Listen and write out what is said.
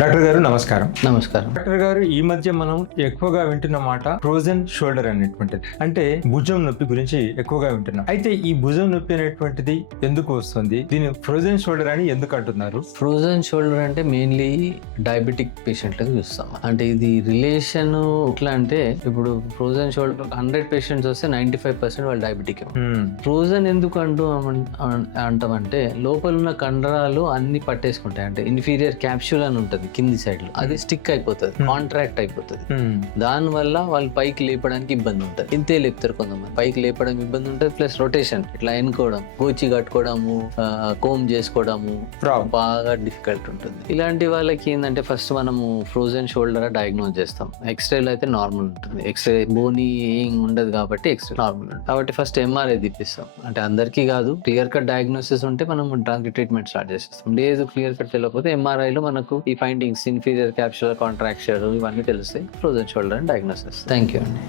Doctor గారు నమస్కారం. నమస్కారం. డాక్టర్ గారు, ఈ మధ్య మనం ఎక్కువగా వింటున్న మాట ఫ్రోజన్ షోల్డర్ అనేటువంటిది, అంటే భుజం నొప్పి గురించి ఎక్కువగా వింటున్నాం. అయితే ఈ భుజం నొప్పి అనేటువంటిది ఎందుకు వస్తుంది? దీన్ని ఫ్రోజన్ షోల్డర్ అని ఎందుకు అంటున్నారు? ఫ్రోజన్ షోల్డర్ అంటే మెయిన్లీ డయాబెటిక్ పేషెంట్లకు చూస్తాం. అంటే ఇది రిలేషన్ ఎట్లా అంటే, ఇప్పుడు ఫ్రోజన్ షోల్డర్ 100 పేషెంట్స్ వస్తే 95% వాళ్ళు డయాబెటిక్. ఫ్రోజన్ ఎందుకు అంటామంటే, లోపల ఉన్న కండరాలు అన్ని పట్టేసుకుంటాయి. అంటే ఇన్ఫీరియర్ క్యాప్సూల్ అని ఉంటుంది కింది సైడ్ లో, అది స్టిక్ అయిపోతుంది, కాంట్రాక్ట్ అయిపోతుంది. దాని వల్ల వాళ్ళు పైకి లేపడానికి ఇబ్బంది ఉంటుంది. ఇంతే లేపుతారు కొంతమంది, పైకి లేపడం ఇబ్బంది ఉంటుంది. ప్లస్ రొటేషన్ ఇట్లా ఎన్నుకోవడం, గోచి కట్టుకోవడము, కోమ్ చేసుకోవడము బాగా డిఫికల్ట్ ఉంటుంది. ఇలాంటి వాళ్ళకి ఏంటంటే, ఫస్ట్ మనము ఫ్రోజన్ షోల్డర్ డయాగ్నోస్ చేస్తాం. ఎక్స్రేలో అయితే నార్మల్ ఉంటుంది, ఎక్స్రే బోనీ ఏం ఉండదు కాబట్టి ఎక్స్రే నార్మల్ ఉంటుంది. కాబట్టి ఫస్ట్ ఎంఆర్ఐ తీపిస్తాం. అంటే అందరికీ కాదు, క్లియర్ కట్ డయాగ్నోసిస్ ఉంటే మనం దానికి ట్రీట్మెంట్ స్టార్ట్ చేసేస్తాం. లేదు క్లియర్ కట్ తెలియకపోతే ఎంఆర్ఐలో మనకు ఈ ఫైండింగ్స్, ఇన్ఫీరియర్ క్యాప్సులర్ కాంట్రాక్చర్, ఇవన్నీ తెలుస్తాయి. ఫ్రోజన్ షోల్డర్ అని డయాగ్నోసిస్. థ్యాంక్ యూ అండి.